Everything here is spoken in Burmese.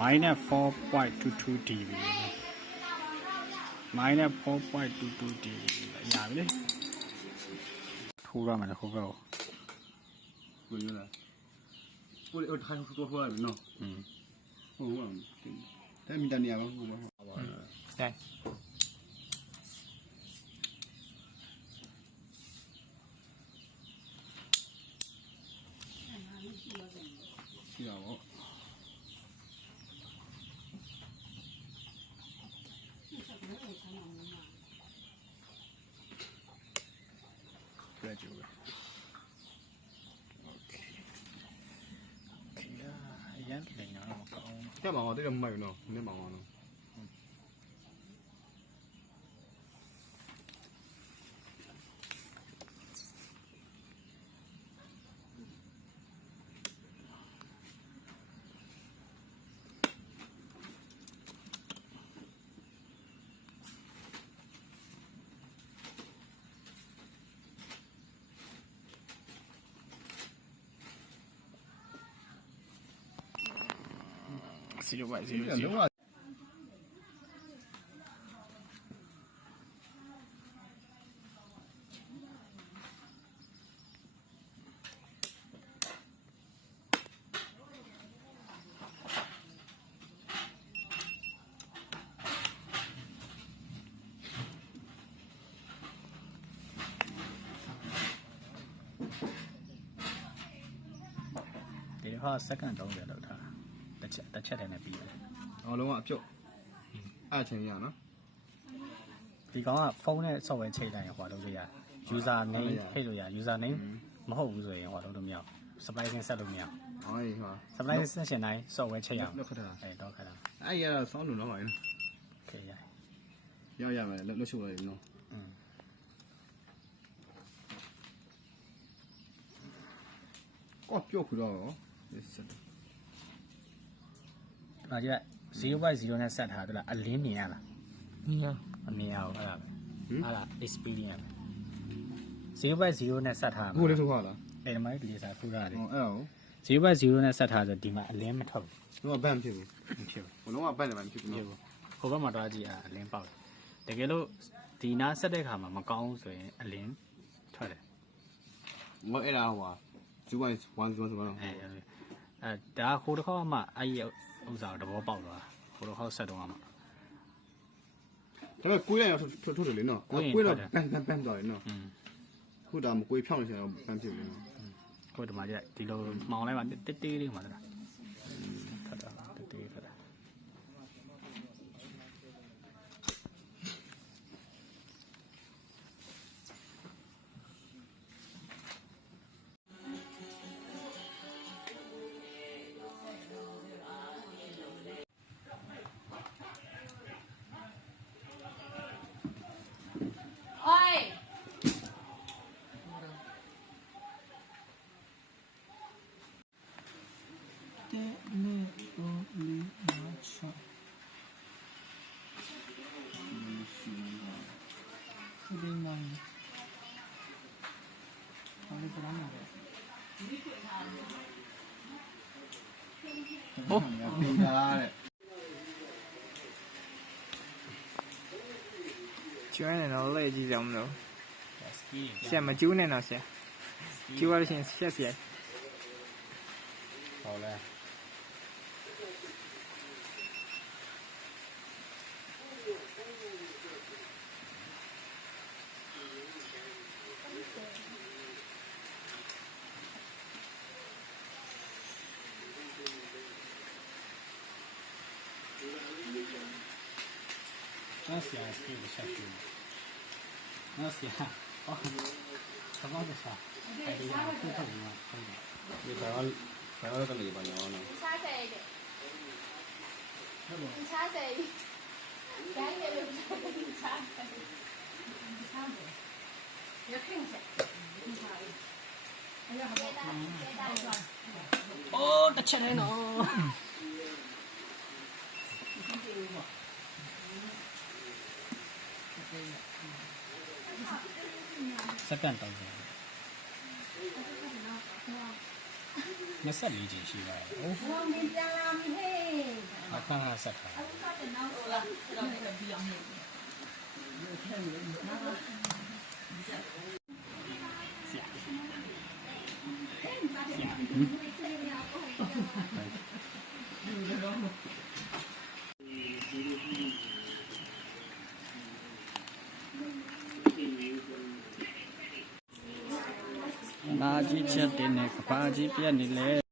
minus 4.22 dB minus 4.22 dB ရပြီလေထိုးရမယ်ထိုးပဲကိုရလားကိုလေထိုးထိုးထိုးရတယ်နော်ဟုတ်ပါဘူးတဲ့မီတန်နေရပါဘူးဟုတ်ပါတဲ့ရှိရပါကြည့်ပါโอเคရန်နေနော်မကောင်းတက်မှာတော့တိတ်မမိုက်ဘူးနော်နည်းမှာနော်0 by 0 0ဒီဟာစက္ကန့်30လောက်ထားတစ်ချက်တည်းနဲ့ပြီးတယ်အော်လုံးဝအပြုတ်အဲ့ချင်းရနော်ဒီကောင်ကဖုန်းနဲ့ software ချိန်လိုက်ရင်ဟိုလုပ်လို့ရ user name ထည့်လို့ရ user name မဟုတ်ဘူးဆိုရင်ဟိုလုပ်လို့မရ splicing ဆက်လို့မရအော်ဟို splicing ဆက်ရှင်တိုင်း software ချိန်ရအောင်လောက်ခတာအဲ့တော့ခတာအဲ့ရတော့စောင်းလို့တော့ပါရင်โอเคရမယ်လွတ်ရှုပ်လိုက်ပြီနော်ကောပြုတ်ခူတော့ဒါကြ0 by 0နဲ့ဆက်ထားတယ်လားအလင်းမြင်ရလားမြင်ရဘူးအဲ့ဒါပဲအဲ့ဒါ experience 0 by 0နဲ့ဆက်ထားဘူးလေထုတ်ရလားအဲ့ဒီမှာဒီစားထိုးရတယ်အဲ့ဒါ0 by 0နဲ့ဆက်ထားဆိုဒီမှာအလင်းမထုတ်ဘူးတော့ဘတ်မဖြစ်ဘူးမဖြစ်ဘူးဘလုံးကဘတ်လည်းမဖြစ်ဘူးနော်ဟိုဘက်မှာတော့ကြည့်အလင်းပေါက်တယ်တကယ်လို့ဒီနားဆက်တဲ့ခါမှာမကောင်းဆိုရင်အလင်းထွက်တယ်ငါအဲ့ဒါဟို0 by 1 0ဆိုတော့အဲ့ဒါဟိုတစ်ခေါက်မှအဲ့ဒီဥစ္စာတဘောပေါက်သွားဟိုတစ်ခေါက်ဆက်တော့မှဒါပေမဲ့ကိုရရထုတ်တယ်လေနော်ကိုရတော့ပန်းသွားတယ်နော်ခုဒါမကိုဖြောင်းနေချင်တော့ပန်းဖြစ်ပြီနော်ဟိုဒီမှာကြဒီလိုမှောင်လိုက်မှတေးတေးလေးမှာလားထပ်တာတေးထပ်တာ哦，平价的。ကျွမ်းနေတော့လက်ကြည့်ကြအောင်မလို့ဆက်မကျူးနေတော့ဆက်ကျူးရလို့ရှိရင်ဆက်ဆက်好嘞那是啊，可以下去。那是啊，哦，什么的啥？哎呀，不可能啊，可以。你还要个篱笆鸟呢？你叉谁的？你叉谁？赶紧的，你叉谁？你叉谁？要看一下。你叉谁？哎呀，好。哦，得起来了。စက္ကန့်30 24ကျင်ရှိပါတယ်။ဟုတ်။အခါဆက်ထား။ဘာကြီးချက်တင်နေကဘာကြီးပြက်နေလဲ